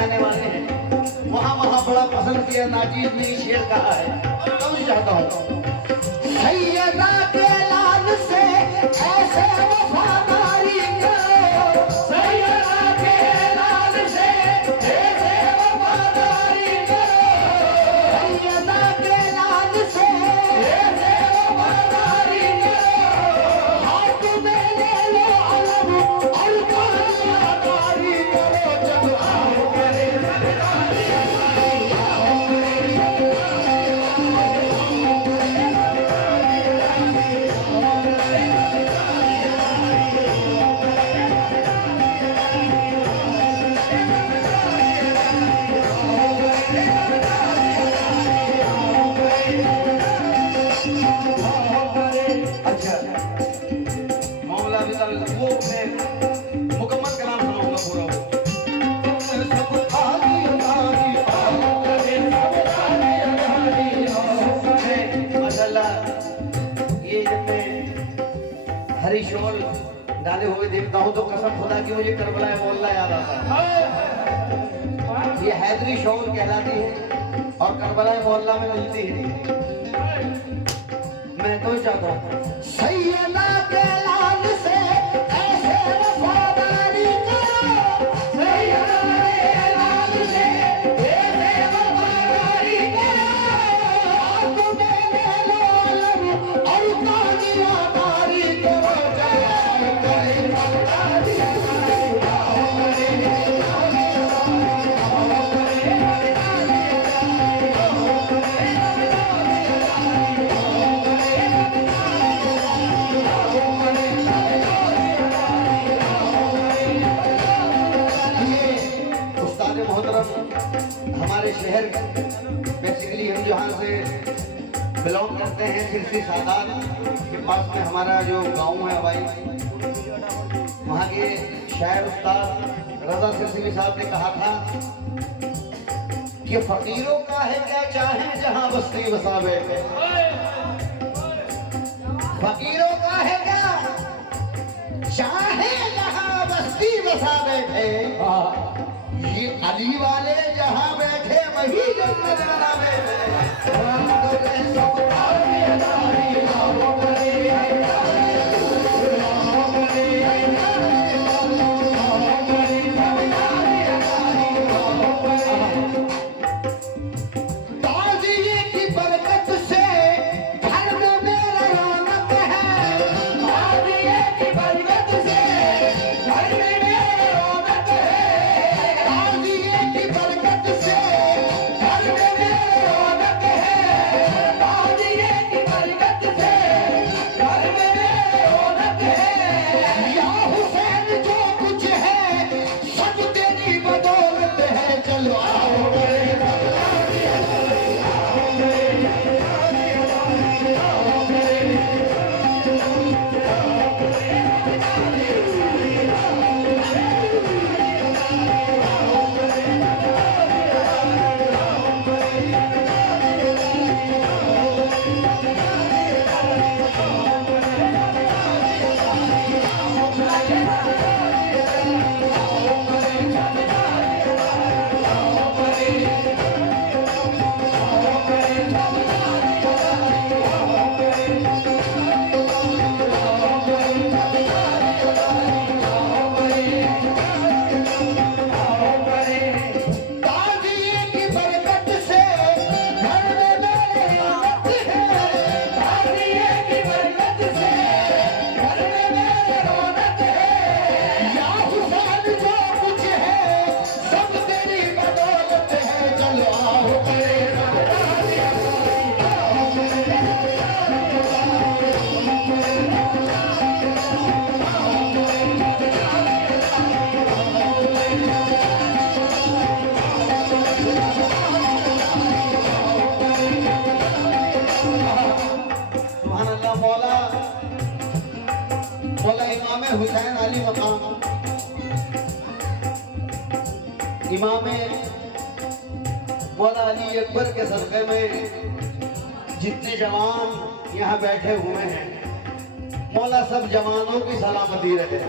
रहने वाले हैं, वहाँ वहाँ बड़ा पसंद किया, नाजीज ने शेर कहा है, तो मैं चाहता हूँ सैयदा के लाल से ऐसे वफादारी करो, सैयदा के लाल से ऐसे वफादारी करो, सैयदा के लाल से ऐसे वफादारी करो, हाथ में ले लो अलम और कालियादारी करो, जब आओ करे सरदारी मुकम्मल कलाम सुनाऊंगा पूरा। माशाल्लाह, ये जब मैं हरी शोल डाले हुए देखता हूँ तो कसम खुदा की मुझे करबला मोहल्ला याद आता है। ये हैदरी शोल कहलाती है और करबला मोहल्ला में मिलती है। मैं तो चाहता हूँ सैयदा के लाल से ऐसे वफादारी करो, सैयदा के लाल से ऐसे वफादारी करो, हाथ में ले लो अलम और कालियादारी करो, जब आओ करे सरदारी हमारे शहर बेसिकली हम जहाँ से बिलोंग करते हैं, सिरसी सादात के पास में हमारा जो गांव है भाई, वहाँ के शायर उस्ताद रजा सिरसी साहब ने कहा था कि फकीरों का है क्या चाहे जहाँ बस्ती बसा बैठे, फकीरों का है क्या चाहे जहाँ बस्ती बसा बैठे, ये अली वाले जहाँ बैठे वही जन्नत बना बैठे। ताज़िए की बरकत से घर में मेरा रौनक है, ताज़िए की बरकत से घर में मेरा रौनक है, ताज़िए की बरकत से घर में मेरा रौनक है, ताज़िए की बरकत से घर में मेरा रौनक है, या हुसैन जो कुछ है सब तेरी बदौलत है, चलो आओ हुसैन अली मकाम इमाम मौला अली अकबर के सदक़े में जितने जवान यहाँ बैठे हुए हैं, मौला सब जवानों की सलामती रहे।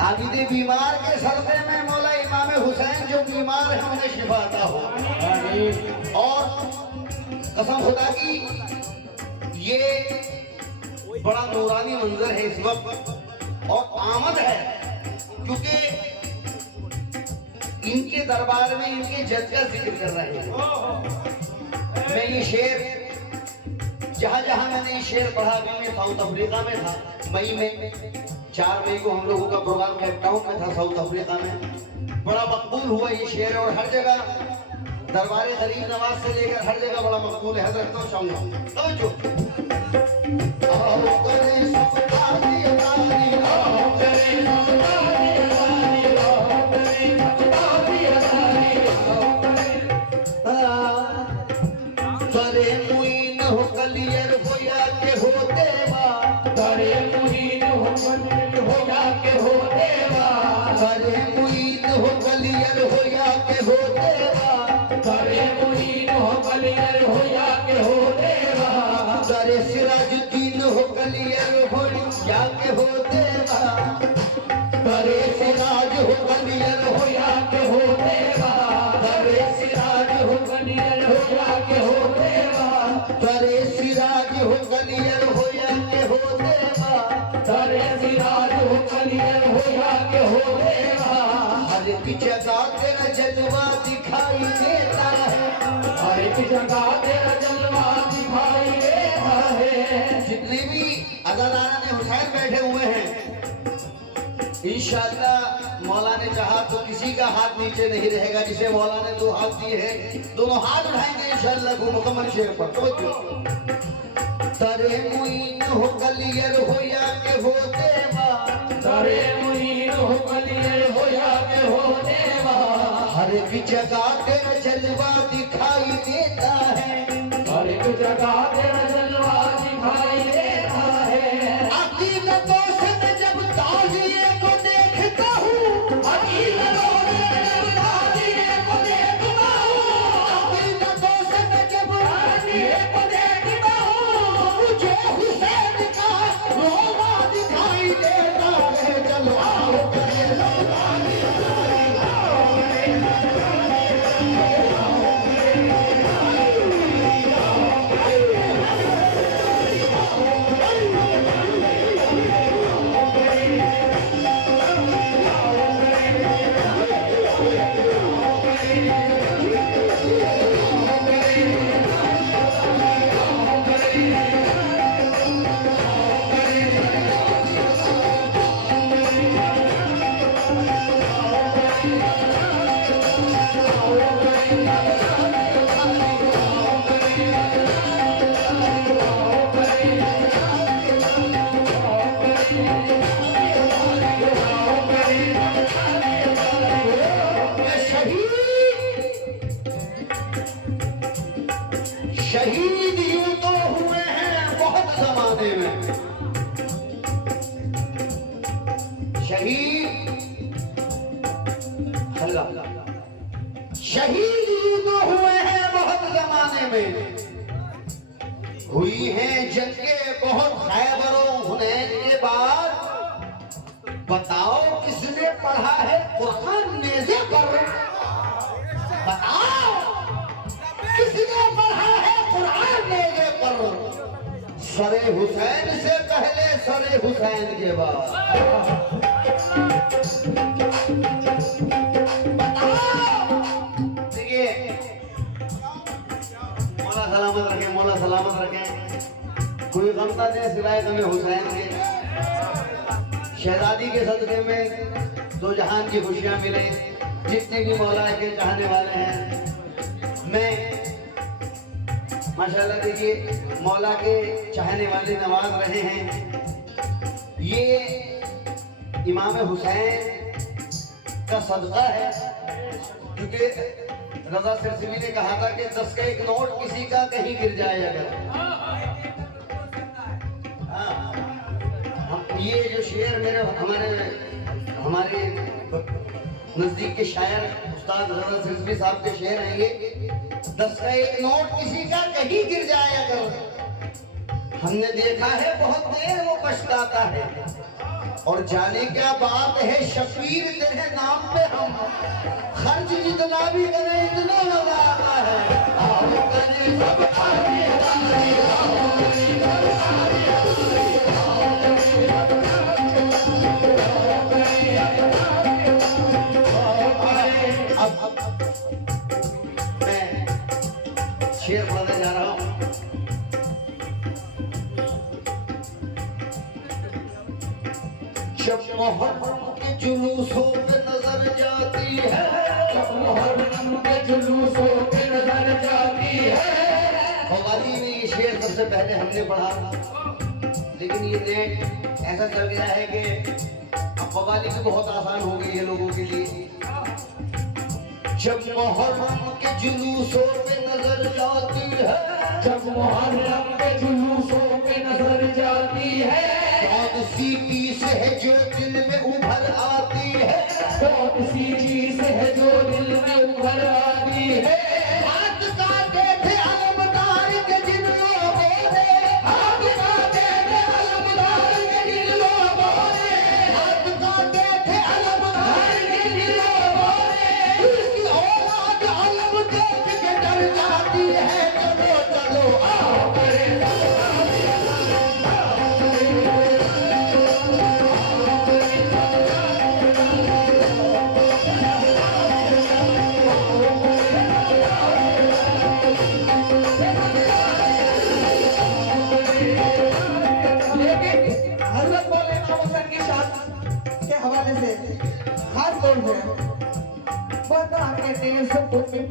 आबिद बीमार के सदक़े में मौला इमाम हुसैन जो बीमार है उन्हें शिफा अता हो। और कसम खुदा की ये बड़ा नूरानी मंजर है इस वक्त और आमद है, क्योंकि इनके दरबार में इनके जज का जिक्र कर रहे हैं। मैं ये शेर जहां जहां मैंने ये शेर पढ़ा, अभी मैं साउथ अफ्रीका में था, मई में 4 मई को हम लोगों का प्रोग्राम केप टाउन में था साउथ अफ्रीका में। बड़ा मकबूल हुआ ये शेर और हर जगह दरबार गरीब नवाज से लेकर हर जगह बड़ा मकबूल है। हजरत तो चाहूंगा तो जो सिराजुद्दीन हो कलियर हो या के हो देवा, करे सिराज हो कलियर हो या के हो देवा, करे सिराज हो कलियर हो या के हो देवा, करे सिराज हो कलियर हो या के हो देवा, करे सिराज हो कलियर हो या के हो देवा। हर एक जगह तेरा जलवा दिखाई देता है, हर एक जगह तेरा जलवा दिखाई देता है। जितने भी अज़ादारा ने हुसैन बैठे हुए हैं, इंशाअल्लाह मौला ने चाहा तो किसी का हाथ नीचे नहीं रहेगा। जिसे मौला ने 2 हाथ दिए हैं, दोनों हाथ उठाएंगे इंशाअल्लाह को मुकम्मल शेर पर। तो तरे मुईन हो कलियर हो या के हो देवा, तरे मुईन हो कलियर हो या के हो देवा, हर एक जगह तेरा जलवा दिखाई देता है, हर एक जगह तेरा जलवा दिखाई देता है। अकीदतों से मैं जब ताज़िए को देखता हूँ, अकीदतों से मैं जब ताज़िए को देखता हूँ, अकीदतों से मैं जब ताज़िए को देखता हूँ, मुझे हुसैन का रोज़ा दिखाई देता है। चलो आओ शहीद यूं तो हुए हैं बहुत जमाने में, शहीद शहीद यूं तो हुए हैं बहुत जमाने में, हुई हैं जंगें बहुत खैबर और हुनैन के बाद। बताओ किसने पढ़ा है कुरान नेज़े पर, बताओ किसने पढ़ा है कुरान नेज़े पर। सरे हुसैन से पहले सरे हुसैन के बाद। देखिए मौला सलामत रखे, मौला सलामत रखे। कोई गमता दे सिवाय तुम्हें हुसैन के। शहजादी के सदक़े में 2 जहान की खुशियां मिले। जितने भी मौला के चाहने वाले हैं, मैं माशाल्लाह देखिए मौला के चाहने वाले नवाज रहे हैं। ये इमाम हुसैन का सदका है, क्योंकि रज़ा सिरसिवी ने कहा था कि 10 का एक नोट किसी का कहीं गिर जाए अगर। ये जो शेर मेरे हमारे नजदीक के शायर उस्ताद रज़ा सिरसिवी साहब के शेर हैं। ये 10 का एक नोट किसी का कहीं गिर जाए अगर, हमने देखा है बहुत देर वो पछताता है। और जाने क्या बात है शबीर तेरे नाम पे हम खर्च जितना भी करें इतना मजा आता है। आओ करें सब खरीदारी, आओ करें सब खरीदारी, आओ करें सब खरीदारी। अब मैं शेर पढ़ने जा रहा हूँ। जब मुहर्रम के जुलूसों पे नजर जाती है, जब मुहर्रम के जुलूसों पे नजर जाती है। कव्वाली में ये शेर सबसे पहले हमने पढ़ा, लेकिन ये नेट ऐसा चल गया है कि अब कव्वाली भी बहुत आसान हो गई है लोगों के लिए। जब मुहर्रम के जुलूसों पे नजर जाती है, जब मुहर्रम के जुलूसों पे नजर जाती है, कौन सी चीज है जो दिल में उभर आती है, कौन सी चीज है जो दिल में उभर आती है। हाथ काटे थे अलमदार के जिन लोगों ने, हाथ काटे थे अलमदार के जिन लोगों ने, हाथ काटे थे अलमदार के जिन लोगों ने। उसकी औलाद अलम देख के डर जाती है। चलो चलो आओ करें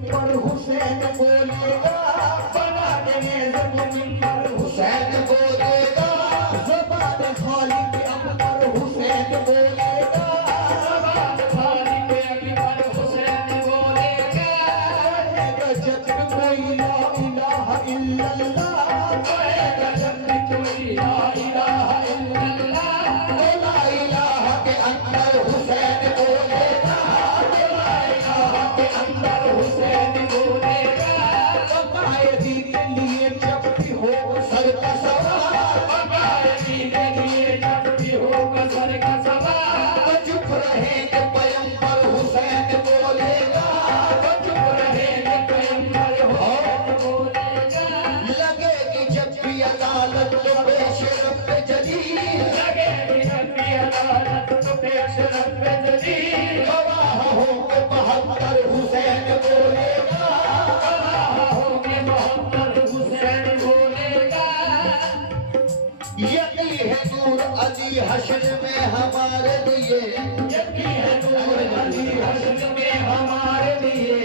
पर हुसैन बोलेगा, बना देंगे ज़मीन पर हुसैन बोलेगा, ज़बान खाली के अकबर हुसैन बोलेगा, ज़बान खाली के अकबर हुसैन बोलेगा। कहेगा जब कोई ला इलाहा इल्लल्लाह, कहेगा जब कोई ला इलाहा इल्लल्लाह, ला इलाहा के अंदर हुसैन बोलेगा, ला इलाहा के अंदर हुसैन बोलेगा। बकायदी के लिए जब भी हो सर का सवाल, बकायदी के लिए जब भी हो सर का सवाल, चुप रहेंगे पैगंबर हुसैन बोलेगा, चुप रहेंगे पैगंबर हुसैन बोलेगा। लगेगी जब भी अदालत तो पेश रब जलील, लगेगी जब भी अदालत तो पेश रब जलील, गवाह होंगे 72 हुसैन बोलेगा, गवाह होंगे 72 हुसैन बोलेगा। यकी है नूर अली हश्र में हमारे लिए, यकी है नूर अली हश्र में हमारे लिए,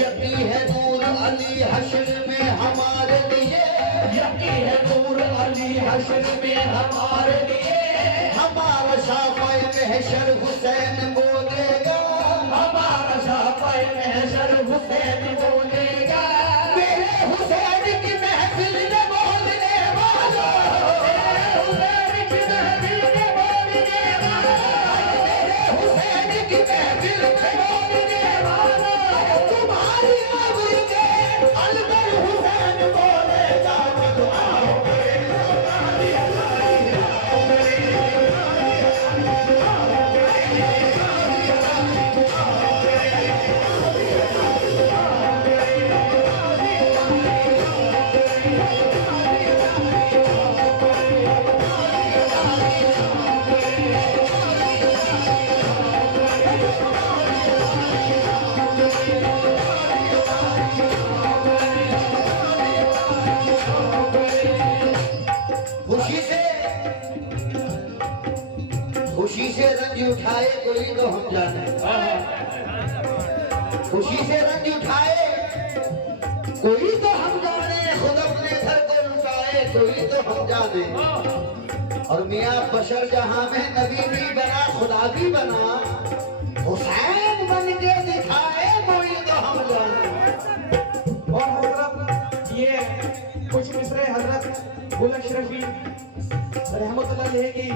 यकी है नूर अली हश्र में हमारे लिए, यकी है नूर अली हश्र में हमारे लिए। हमारा शाफ़े महशर हुसैन बोलेगा, हमारा शाफ़े महशर हुसैन बोलेगा। मेरे हुसैन की महफिल में बोलने वालों, मेरे हुसैन की महफिल में बोलने वालों, मेरे हुसैन की महफिल में बोलने वालों, तुम्हारी आबरू में अलगर हुसैन बोलेगा। चलो आओ खुशी से रंज उठाए कोई तो हम जाने, खुशी से रंज उठाए कोई तो हम जाने, खुद अपने घर को लुटाए कोई तो हम जाने। और मियाँ बशर जहां में नबी भी बना खुदा भी बना, हुसैन बन के दिखाए कोई तो हम जाने। और हजरत ये कुछ मिसरे हजरत गुल अशरफी रहमतुल्लाह अलैह की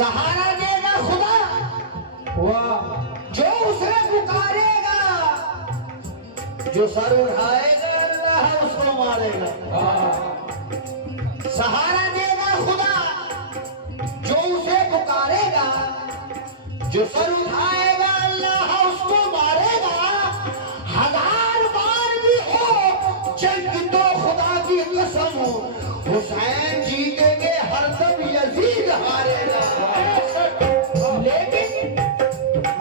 सहारा देगा खुदा वाह जो उसे पुकारेगा, जो सर उठाएगा अल्लाह उसको मारेगा। सहारा देगा खुदा जो उसे पुकारेगा, जो सर उठाएगा अल्लाह उसको मारेगा। हजार बार भी हो जंग तो खुदा की कसम, हुसैन जीतेंगे हर दम यजीद हारेगा। लेकिन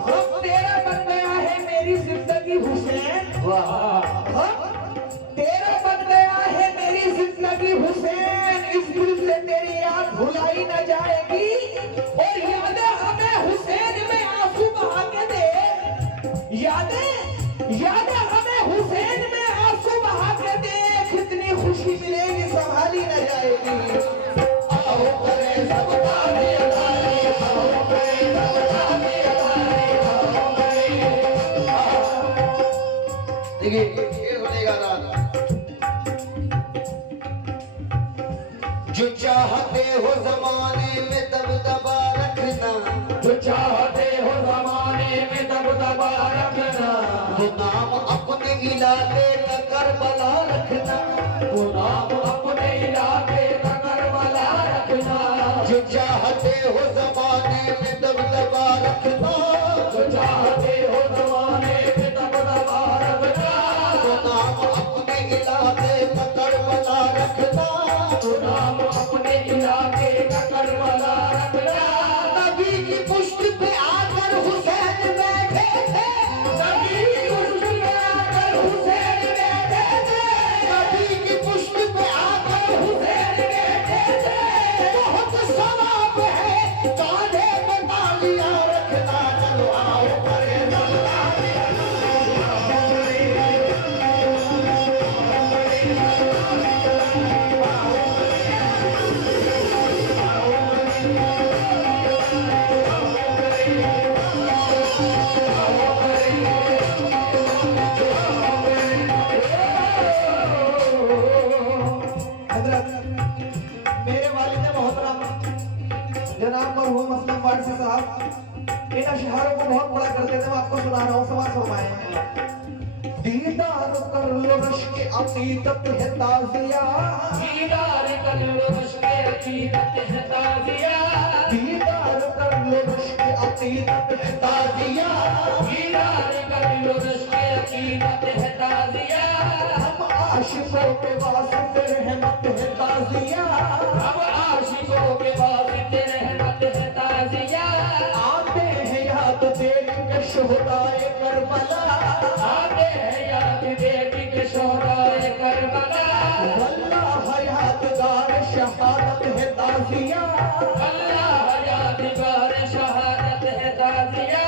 अब तेरा बन गया है मेरी जिंदगी हुसैन, तेरा बन गया है मेरी जिंदगी हुसैन। इस दिल से तेरी याद भुलाई न जाएगी, और यादें हमें हुसैन में आंसू बहा के दे। यादें हमें हुसैन में आंसू बहा के दे। कितनी खुशी मिलेगी संभाली न जाएगी। आओ करें सब ताने ताने, आओ करें सब ताने ताने, आओ करें। देखिए ये बनेगा रात। जो चाहते हो जमाने में दबदबा रखना, जो चाहते हो जमाने में दबदबा रखना, वो नाम अपने इलाके का करबला रखना, वो नाम अपने इलाके का करबला रखना। जो चाहते हो जमाने में दबदबा रखना, जो चाहते हो जमाने में दबदबा रखना, वो नाम अपने इलाके का करबला रखना। वो नाम अपने इलाके का करबला रखना। नबी की पुष्ट पे आकर हुसैन बैठे थे, नबी की पुष्ट पे आकर हुसैन बैठे थे, नबी की पुष्ट पे आकर हुसैन बैठे थे। बहुत सवाब है कांधे पे तालियां रखना। चलो आओ करे हजरत मेरे वालिद मोहतरम जनाब मरहूम असलम वारसी साहब इन अशहारों को बहुत बड़ा करते थे। मैं आपको सुना रहा हूँ, समाज फरमाए। दीदार कर लो रश्क अकीदत है ताज़िया, दीदार कर लो रश्क अकीदत है ताज़िया, दीदार कर लो रश्क अकीदत है ताज़िया, दीदार कर लो रश्क अकीदत है ताज़िया। हम आशिकों के वास्ते रहमत है ताज़िया, हम आशिकों के वास्ते रहमत है ताज़िया। आते हैं याद देख के शुहदाए करबला, आते हैं याद देख के शुहदाए करबला। अल्लाह यादगार शहादत है ताज़िया, अल्लाह यादगार शहादत है ताज़िया।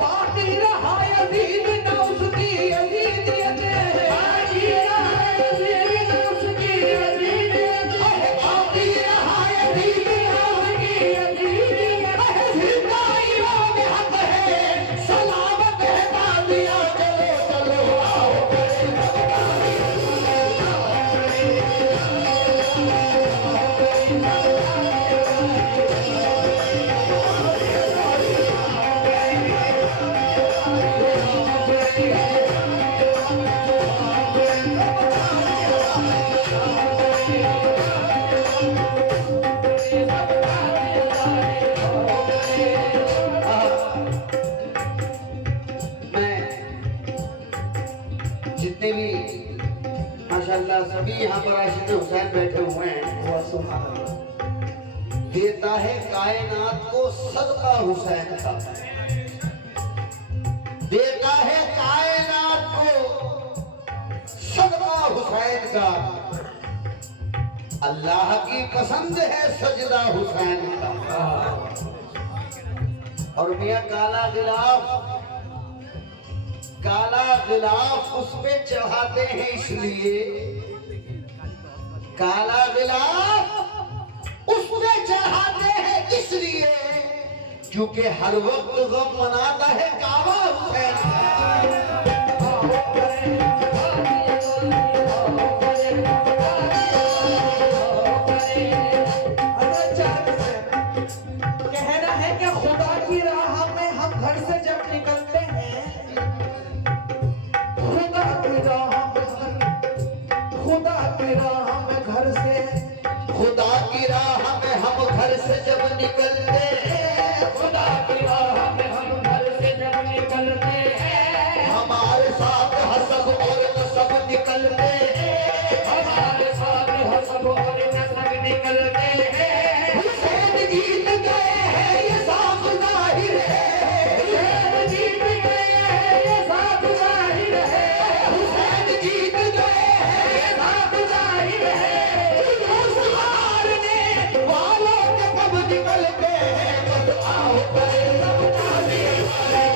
बाकी रहा यजीद न उसकी यजीदियत है, बाकी रहा यजीद न उसकी यजीदियत है, बाकी रहा यजीद न उसकी यजीदियत है। जिंदा इमाम हक है, सलामत है ताज़िया। चलो चलो आओ करें सब मैं जितने भी माशाल्लाह सभी यहाँ पर आशिक हुसैन बैठे हुए हैं, देता है कायनात को सदका हुसैन का, देता है कायनात को सदका हुसैन का। अल्लाह की पसंद है सजदा हुसैन का। और मियां काला गिलाफ उस पे चढ़ाते हैं, इसलिए काला गिलाफ उस पे चढ़ाते हैं इसलिए क्योंकि हर वक्त गम मनाता है काबा हुसैन कहना निकलते हैं, खुदा की राह में हम घर से जब निकलते हैं, हमारे साथ हसब और नसब निकलते हैं, हमारे साथ हसब और नसब निकलते हैं। हुसैन जीत गए हैं ये साफ जाहिर है, हुसैन जीत गए हैं ये साफ जाहिर है, हुसैन जीत गए हैं ये साफ जाहिर है। जुलूस मारने वालों के कब निकलते हैं, बस आओ करे सब जाने वाले।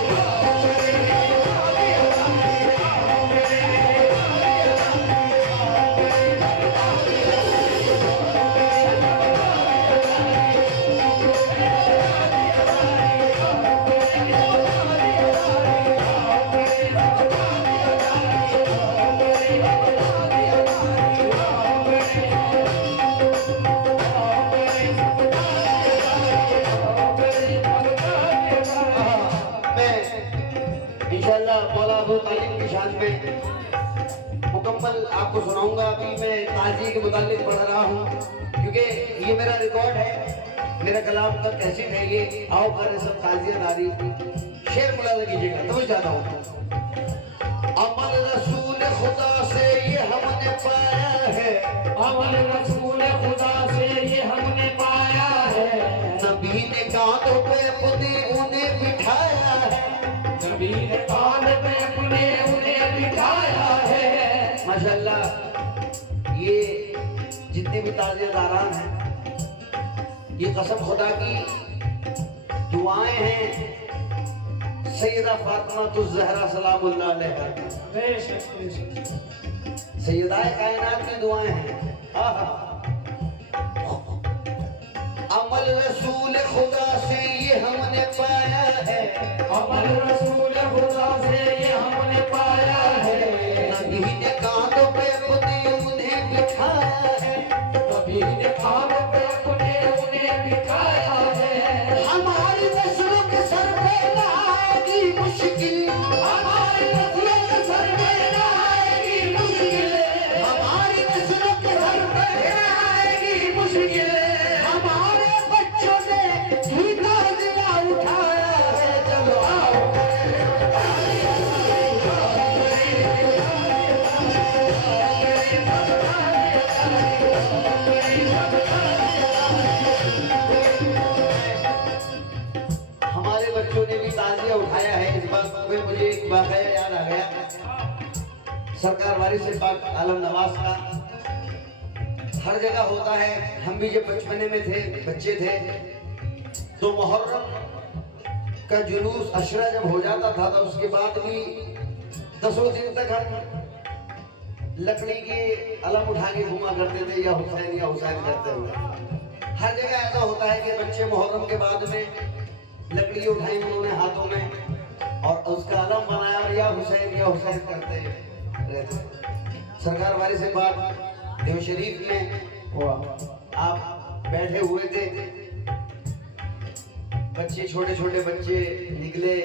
मैं इंशाअल्लाह मौला अबू तालिब की शान में मुकम्मल आपको सुनाऊंगा। अभी मैं ताजी के मुतालिक पढ़ रहा हूँ क्योंकि ये मेरा रिकॉर्ड है, मेरा कलाम का कैसेट है ये। आओ कर सब ताजियादारी शेर मुलाजा कीजिएगा। समझ जाता हूँ। अमल रसूल खुदा से ये हमने पाया है, अमल रसूल खुदा से ये हमने पाया है, नबी ने कांधों पे खुदी उन्हें बिठाया है। नबी ने कान पे अपने उन्हें बिठाया है। माशाल्लाह ये जितने भी ताजियादारान हैं, ये कसम खुदा की दुआएं हैं सैयदा फातिमा तुज ज़हरा सलामुल्लाह अलैहा, बेशक बेशक। सैयदाए कायनात की दुआएं हैं। आहा। अमल रसूल खुदा से ये हमने पाया है, अमल रसूल खुदा से ये हमने पाया है, नबी ने कांधों पे खुदी उन्हें बिठाया है। नबी ने कान पे अपने उन्हें बिठाया है। हमारी नस्लों के सर पे न आएगी मुश्किल, हमारी नस्लों के सर पे न आएगी मुश्किल, हमारी नस्लों के सर पे न आएगी मुश्किल। हमारे बच्चों ने भी ताजिया उठाया है। चलो आओ हमारे बच्चों ने भी ताजिया उठाया है। इस बात पे मुझे एक वाकया याद आ गया सरकार वारिस से पाक आलम नवाज का। हर जगह होता है, हम भी जब बचपने में थे, बच्चे थे, तो मुहर्रम का जुलूस अशरा जब हो जाता था तो उसके बाद भी 10 दिन तक हम लकड़ी के अलम उठा के घुमा करते थे, या हुसैन करते हुए। हर जगह ऐसा होता है कि बच्चे मुहर्रम के बाद में लकड़ी उठाई उन्होंने हाथों में और उसका अलम बनाया और या हुसैन करते रहते। सरकार वाली से बात देव शरीफ में आप बैठे हुए थे, बच्चे छोटे छोटे बच्चे निकले,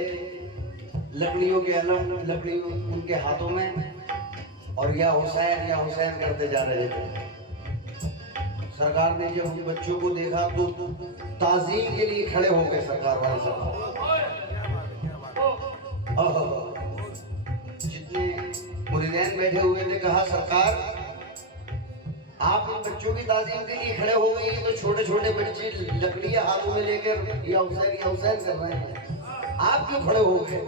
लकड़ियों के अलम लकड़ी उनके हाथों में और या हुसैन करते जा रहे थे। सरकार ने जब उन बच्चों को देखा तो ताजीम के लिए खड़े हो गए सरकार वाले साहब। जितने मुरीदैन बैठे हुए थे कहा सरकार आप इन बच्चों की ताजीम के लिए खड़े हो गए, तो छोटे छोटे बच्चे लकड़ियां हाथों में लेकर या हुसैन कर रहे हैं, आप क्यों खड़े हो गए?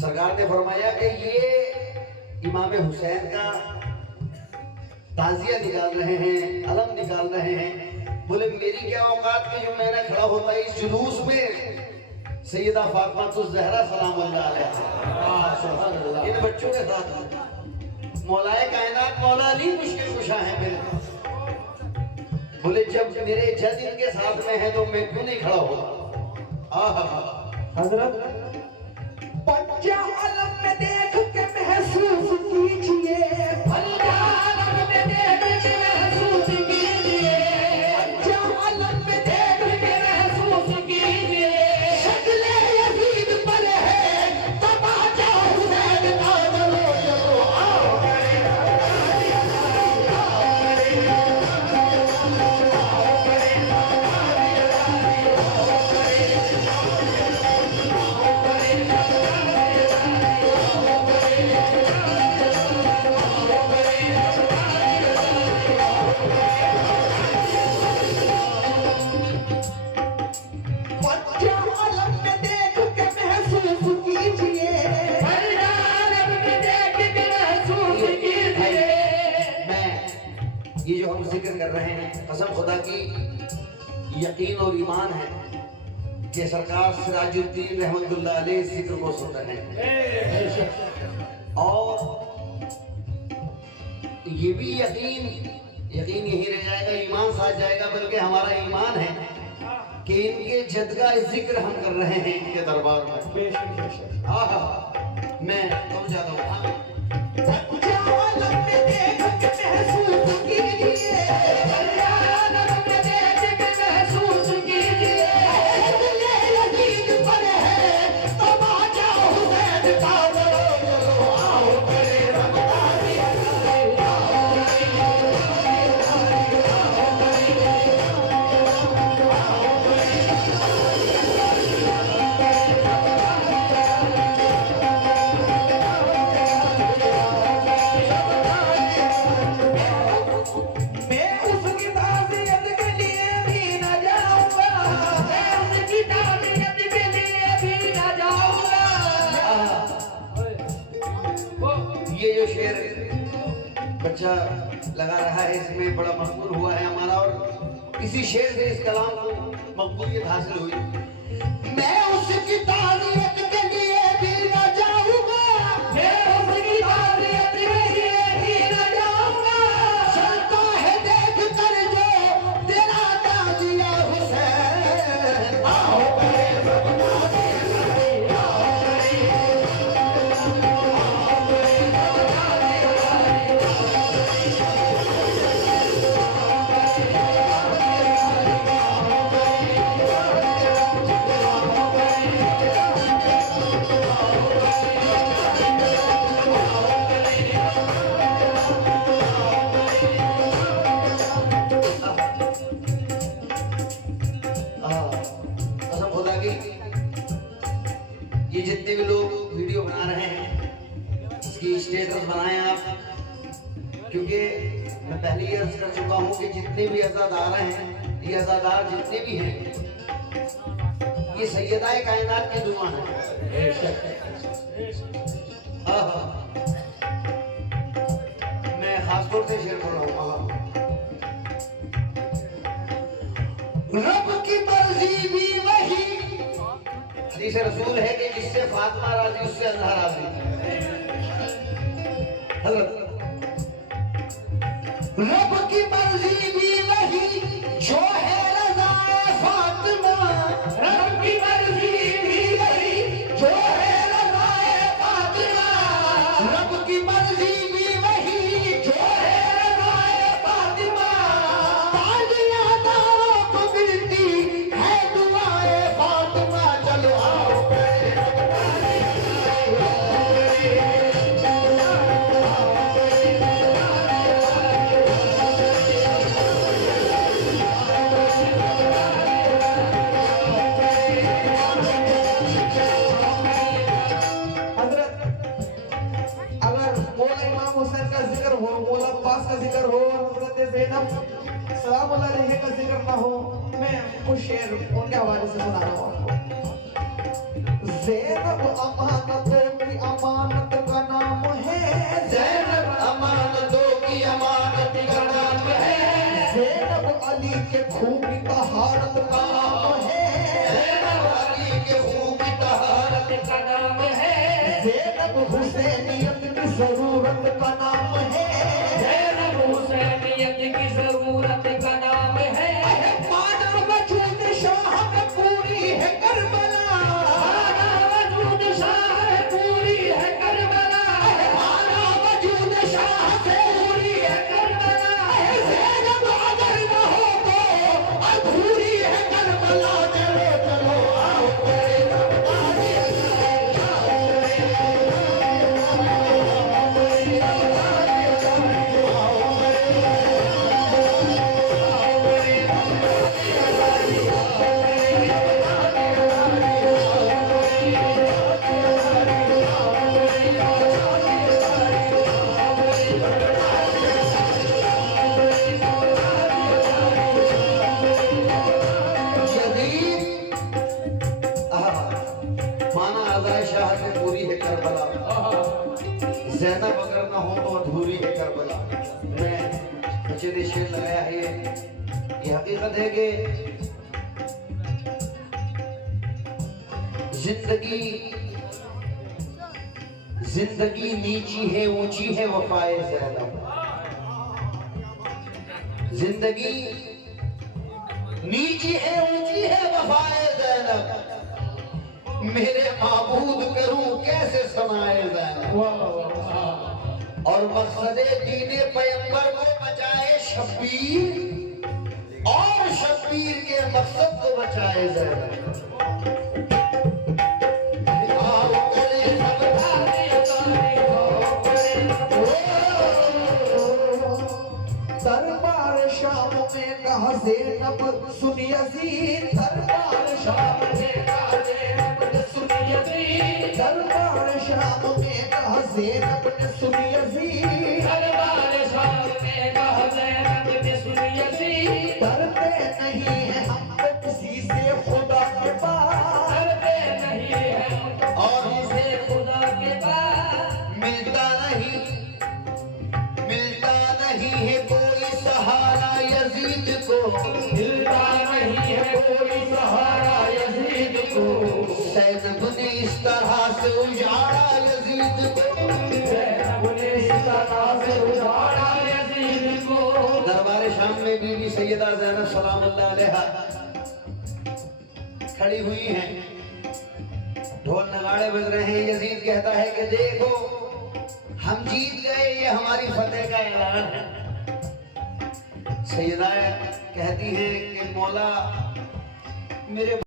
सरकार ने फरमाया कि ये इमाम हुसैन का ताजिया निकाल रहे हैं, अलम निकाल रहे हैं। बोले मेरी क्या औकात की जो मैंने खड़ा होता है इस जुलूस में सैयदा फातिमा तुज ज़हरा सलामुल्लाह अलैहा, सुभान अल्लाह, इन बच्चों के साथ मौलाए कायनात मौला अली मुश्किल कुशा है मेरे। बोले जब मेरे जद इनके साथ में है तो मैं क्यों नहीं खड़ा होगा? हजरत पंजा आलम में देख के महसूस कीजिए, पंजा आलम में देख के महसूस कीजिए, पंजा आलम में देख के महसूस कीजिए, शक्ले यजीद पर है तमाचा हुसैन का, चलो चलो आओ ये जो हम जिक्र कर रहे हैं, कसम खुदा की यकीन और ईमान है कि सरकार सिराजुद्दीन रहमतुल्लाह अलैह इस जिक्र को सुन रहे हैं। और ये भी यकीन यही रह जाएगा, ईमान साथ जाएगा, बल्कि हमारा ईमान है कि इनके जद का जिक्र हम कर रहे हैं इनके दरबार में। आहा, मैं कब जाता हूँ बच्चा लगा रहा है, इसमें बड़ा मकबूल हुआ है हमारा, और इसी शेर से इस कलाम को मकबूलियत हासिल हुई। मैं उसकी तारीफ के लिए भी न जाऊंगा, मैं उसकी तारीफ के लिए भी न जाऊंगा, चलता है देख कर जो तेरा ताजिया हुसैन। आओ ये जितने भी लोग वीडियो बना रहे हैं, इसकी स्टेटस बनाएं आप, क्योंकि मैं पहले ही अर्ज कर चुका हूं कि जितने भी अज़ादार हैं, ये अज़ादार जितने भी हैं, ये सैयदाए कायनात की दुआ है। मैं खासतौर से शेर बोल रहा हूँ, रब की मर्जी भी वही, हदीस रसूल है कि जिससे फातिमा राजी उससे अल्लाह राजी। रब की मर्जी भी वही जो है रज़ा फातिमा, रब की मर्जी भी वही जो है रज़ा फातिमा, रब की मर्जी भी वही जो है रज़ा फातिमा, तालियां दारों को मिलती है दुआए फातिमा। चलो आओ का जिक्र ना हो, मैं कुछ शेर उनके हवाले से सुना रहा हूँ आपको। ज़ैनब अमानतों की अमानत का नाम है, ज़ैनब अमानतों की अमानत का नाम है, ज़ैनब अली के खून की तहारत का नाम है, ज़ैनब अली के खून की तहारत का नाम है, ज़ैनब हुसैनियत की जरूरत का नाम है, ज़ैनब हुसैनियत की जरूरत का नाम है, माना वजूद शाह में पूरी है करबला, माना वजूद शाह में पूरी है करबला, माना वजूद शाह से पूरी है करबला, ज़ैनब अगर न हो तो अधूरी है करबला। चलो चलो आओ ज़ैनब अगर ना हो तो अधूरी है करबला। मैं बच्चे ने शेर लगाया है। ये हकीकत है कि जिंदगी नीची है ऊंची है वफाए ज़ैनब। जिंदगी नीची है ऊंची है वफाए ज़ैनब। मेरे माबूद करूं कैसे सनाए ज़ैनब। और मकसदे दीने पैगंबर को बचाए शब्बीर और शब्बीर के मकसद को बचाए ज़ैनब। दरबार शाम में कहा ज़ैनब सुन यज़ीद। दरबार शाम में कहा ज़ैनब ने सुन यज़ीद। दरबार शाम में कहा ज़ैनब ने सुन यज़ीद। दरबार शाम में कहा ज़ैनब ने सुन यज़ीद। डरते नहीं है हम तो किसी से खुदा के पास। डरते नहीं है और से खुदा के पास। मिलता नहीं है कोई सहारा यजीद को। मिलता नहीं है कोई सहारा यज़ीद को। ज़ैनब ने इस तरह से उजाड़ा यजीद को। ज़ैनब ने इस तरह से उजाड़ा यज़ीद को। दरबार शाम में बीबी सैयदा ज़ैनब सलामुल्लाह अलैहा खड़ी हुई हैं। ढोल नगाड़े बज रहे हैं। यजीद कहता है कि देखो हम जीत गए, ये हमारी फतेह का ऐलान है। सैयदा कहती है कि मौला मेरे